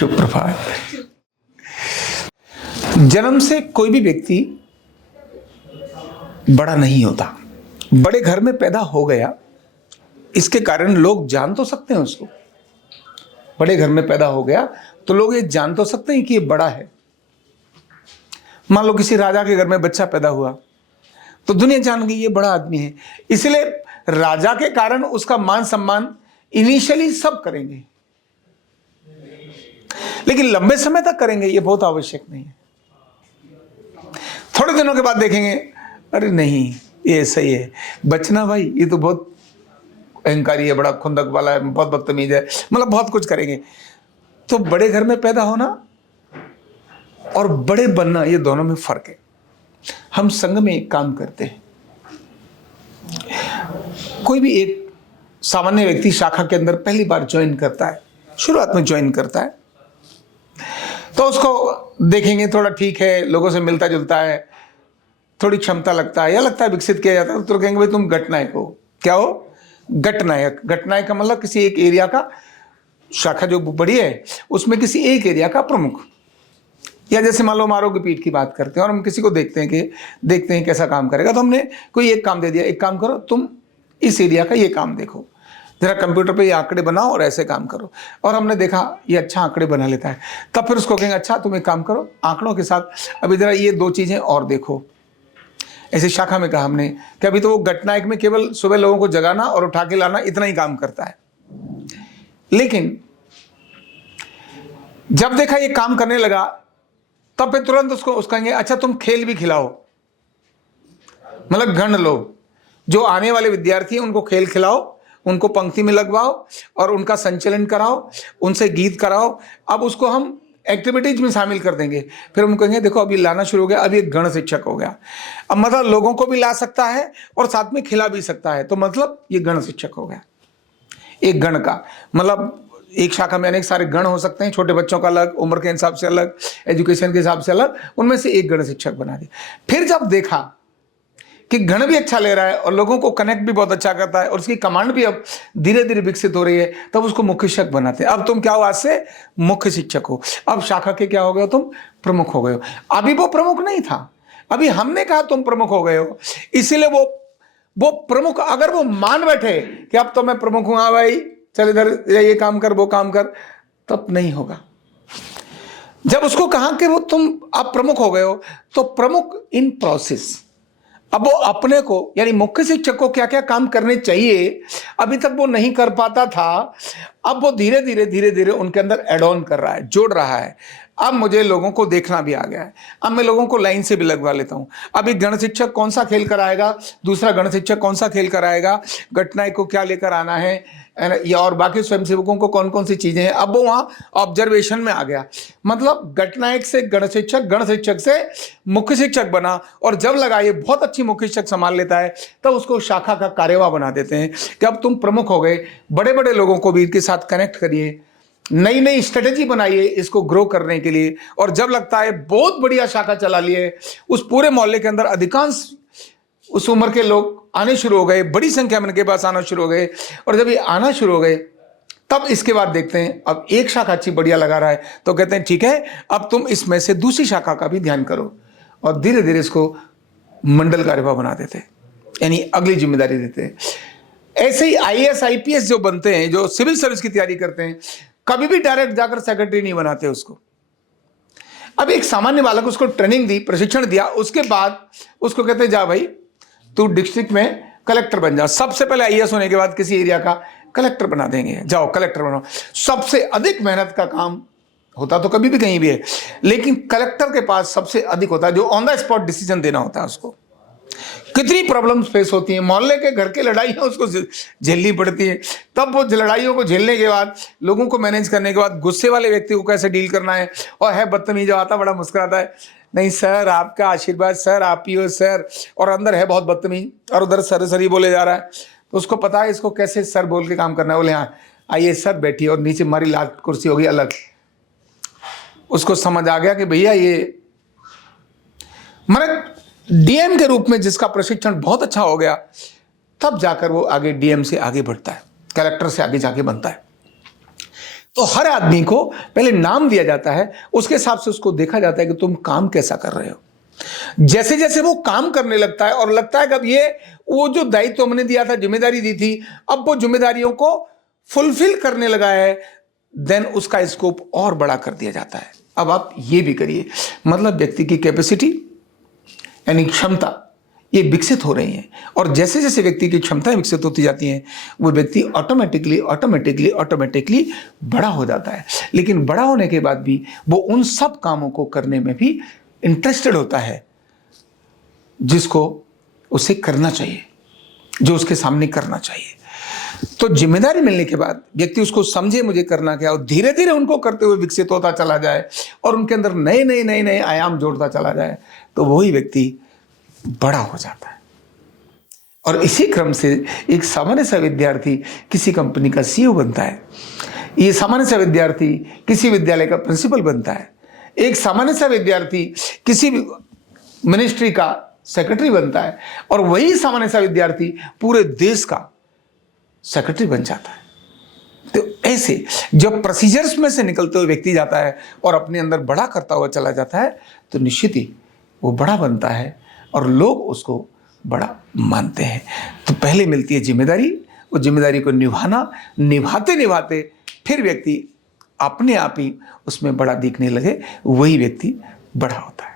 शुभ प्रभात। जन्म से कोई भी व्यक्ति बड़ा नहीं होता। बड़े घर में पैदा हो गया, इसके कारण लोग जान तो सकते हैं उसको। बड़े घर में पैदा हो गया तो लोग ये जान तो सकते हैं कि ये बड़ा है। मान लो किसी राजा के घर में बच्चा पैदा हुआ तो दुनिया जान गई ये बड़ा आदमी है, इसलिए राजा के कारण उसका मान सम्मान इनिशियली सब करेंगे, लेकिन लंबे समय तक करेंगे ये बहुत आवश्यक नहीं है। थोड़े दिनों के बाद देखेंगे अरे नहीं ये सही है, बचना भाई ये तो बहुत अहंकारी है, बड़ा खुंदक वाला है, बहुत बदतमीज है, मतलब बहुत कुछ करेंगे। तो बड़े घर में पैदा होना और बड़े बनना ये दोनों में फर्क है। हम संघ में एक काम करते हैं, कोई भी एक सामान्य व्यक्ति शाखा के अंदर पहली बार ज्वाइन करता है, शुरुआत में ज्वाइन करता है, तो उसको देखेंगे थोड़ा ठीक है, लोगों से मिलता जुलता है, थोड़ी क्षमता लगता है या लगता है विकसित किया जाता है, तो कहेंगे भाई तुम गटनायक हो। क्या हो? गटनायक। गटनायक का मतलब किसी एक एरिया का, शाखा जो बड़ी है उसमें किसी एक एरिया का प्रमुख। या जैसे मान लो मारो की पीठ की बात करते हैं और हम किसी को देखते हैं कैसा काम करेगा, तो हमने कोई एक काम दे दिया, एक काम करो तुम इस एरिया का ये काम देखो, जरा कंप्यूटर पे ये आंकड़े बनाओ और ऐसे काम करो। और हमने देखा ये अच्छा आंकड़े बना लेता है, तब फिर उसको कहेंगे अच्छा तुम एक काम करो आंकड़ों के साथ अभी जरा ये दो चीजें और देखो। ऐसे शाखा में कहा हमने कि अभी तो वो गटनायक में केवल सुबह लोगों को जगाना और उठा के लाना इतना ही काम करता है, लेकिन जब देखा ये काम करने लगा तब फिर तुरंत उसको कहेंगे अच्छा तुम खेल भी खिलाओ, मतलब गण लो, जो आने वाले विद्यार्थी हैं उनको खेल खिलाओ, उनको पंक्ति में लगवाओ और उनका संचलन कराओ, उनसे गीत कराओ। अब उसको हम एक्टिविटीज में शामिल कर देंगे। फिर हम कहेंगे देखो अभी लाना शुरू हो गया, अभी एक गण शिक्षक हो गया। अब मतलब लोगों को भी ला सकता है और साथ में खिला भी सकता है, तो मतलब ये गण शिक्षक हो गया। एक गण का मतलब एक शाखा में अनेक सारे गण हो सकते हैं, छोटे बच्चों का अलग, उम्र के हिसाब से अलग, एजुकेशन के हिसाब से अलग, उनमें से एक गण शिक्षक बना दिया। फिर जब देखा कि गण भी अच्छा ले रहा है और लोगों को कनेक्ट भी बहुत अच्छा करता है और उसकी कमांड भी अब धीरे धीरे विकसित हो रही है, तब उसको मुख्य शिक्षक बनाते हैं। अब तुम क्या हो? आज से मुख्य शिक्षक हो। अब शाखा के क्या हो गए? तुम प्रमुख हो गए हो। अभी वो प्रमुख नहीं था, अभी हमने कहा तुम प्रमुख हो गए हो, इसीलिए वो प्रमुख अगर वो मान बैठे कि अब तो मैं प्रमुख हूं, हाँ भाई चल इधर ये काम कर वो काम कर, तब नहीं होगा। जब उसको कहा कि वो तुम अब प्रमुख हो गए हो, तो प्रमुख इन प्रोसेस, अब वो अपने को यानी मुख्य शिक्षक को क्या क्या काम करने चाहिए अभी तक वो नहीं कर पाता था, अब वो धीरे धीरे उनके अंदर एड ऑन कर रहा है, जोड़ रहा है। अब मुझे लोगों को देखना भी आ गया है, अब मैं लोगों को लाइन से भी लगवा लेता हूं। अभी गण शिक्षक कौन सा खेल कराएगा, दूसरा गण शिक्षक कौन सा खेल कराएगा, गटनायक को क्या लेकर आना है या और बाकी स्वयंसेवकों को कौन कौन सी चीजें हैं, अब वो वहां ऑब्जर्वेशन में आ गया। मतलब गटनायक से गण शिक्षक से मुख्य शिक्षक बना, और जब लगा ये बहुत अच्छी मुख्य शिक्षक संभाल लेता है, तब उसको शाखा का कार्यवाह बना देते हैं कि अब तुम प्रमुख हो गए, बड़े बड़े लोगों को भी इनके साथ कनेक्ट करिए, नई नई स्ट्रेटेजी बनाइए इसको ग्रो करने के लिए। और जब लगता है बहुत बढ़िया शाखा चला लिए, उस पूरे मोहल्ले के अंदर अधिकांश उस उम्र के लोग आने शुरू हो गए, बड़ी संख्या में इनके पास आना शुरू हो गए, और जब ये आना शुरू हो गए तब इसके बाद देखते हैं अब एक शाखा अच्छी बढ़िया लगा रहा है, तो कहते हैं ठीक है अब तुम इसमें से दूसरी शाखा का भी ध्यान करो, और धीरे धीरे इसको मंडल कार्यवाह बना देते हैं, यानी अगली जिम्मेदारी देते हैं। ऐसे ही IAS IPS जो बनते हैं, जो सिविल सर्विस की तैयारी करते हैं, कभी भी डायरेक्ट जाकर सेक्रेटरी नहीं बनाते उसको। अब एक सामान्य बालक उसको ट्रेनिंग दी, प्रशिक्षण दिया, उसके बाद उसको कहते हैं जा भाई तू डिस्ट्रिक्ट में कलेक्टर बन जा। सबसे पहले IAS होने के बाद किसी एरिया का कलेक्टर बना देंगे, जाओ कलेक्टर बनाओ। सबसे अधिक मेहनत का काम होता तो कभी भी कहीं भी है, लेकिन कलेक्टर के पास सबसे अधिक होता है, जो ऑन द स्पॉट डिसीजन देना होता है उसको। कितनी प्रॉब्लम्स फेस होती हैं, मोहल्ले के घर की लड़ाइयाँ उसको झेलनी पड़ती है, तब वो लड़ाइयों को झेलने के बाद, लोगों को मैनेज करने के बाद, गुस्से वाले व्यक्ति को कैसे डील करना है, और है बदतमीज आता बड़ा मुस्कुराता है, नहीं सर आपका आशीर्वाद सर, आप ही हो सर, और अंदर है बहुत बदतमीज और उधर सर सर ही बोले जा रहा है, तो उसको पता है इसको कैसे सर बोल के काम करना है। बोले हाँ आइए सर बैठिए, और नीचे हमारी लाल कुर्सी होगी अलग। उसको समझ आ गया कि भैया ये मतलब DM के रूप में जिसका प्रशिक्षण बहुत अच्छा हो गया, तब जाकर वो आगे DM से आगे बढ़ता है, कलेक्टर से आगे जाके बनता है। तो हर आदमी को पहले नाम दिया जाता है, उसके हिसाब से उसको देखा जाता है कि तुम काम कैसा कर रहे हो। जैसे जैसे वो काम करने लगता है और लगता है कि अब ये वो जो दायित्व हमने दिया था, जिम्मेदारी दी थी, अब वो जिम्मेदारियों को फुलफिल करने लगा है, देन उसका स्कोप और बड़ा कर दिया जाता है। अब आप ये भी करिए, मतलब व्यक्ति की कैपेसिटी यानी क्षमता ये विकसित हो रही हैं, और जैसे जैसे व्यक्ति की क्षमताएं विकसित होती जाती हैं वो व्यक्ति ऑटोमेटिकली बड़ा हो जाता है। लेकिन बड़ा होने के बाद भी वो उन सब कामों को करने में भी इंटरेस्टेड होता है जिसको उसे करना चाहिए, जो उसके सामने करना चाहिए। तो जिम्मेदारी मिलने के बाद व्यक्ति उसको समझे मुझे करना क्या, और धीरे धीरे उनको करते हुए विकसित होता चला जाए और उनके अंदर नए नए नए नए आयाम जोड़ता चला जाए, तो वही व्यक्ति बड़ा हो जाता है। और इसी क्रम से एक सामान्य सा विद्यार्थी किसी कंपनी का सीईओ बनता है, ये सामान्य सा विद्यार्थी किसी विद्यालय का प्रिंसिपल बनता है, एक सामान्य सा विद्यार्थी किसी मिनिस्ट्री का सेक्रेटरी बनता है, और वही सामान्य सा विद्यार्थी पूरे देश का सेक्रेटरी बन जाता है। तो ऐसे जब प्रोसीजर्स में से निकलते हुए व्यक्ति जाता है और अपने अंदर बड़ा करता हुआ चला जाता है, तो निश्चित ही वो बड़ा बनता है और लोग उसको बड़ा मानते हैं। तो पहले मिलती है जिम्मेदारी, वो जिम्मेदारी को निभाना, निभाते निभाते फिर व्यक्ति अपने आप ही उसमें बड़ा दिखने लगे, वही व्यक्ति बड़ा होता है।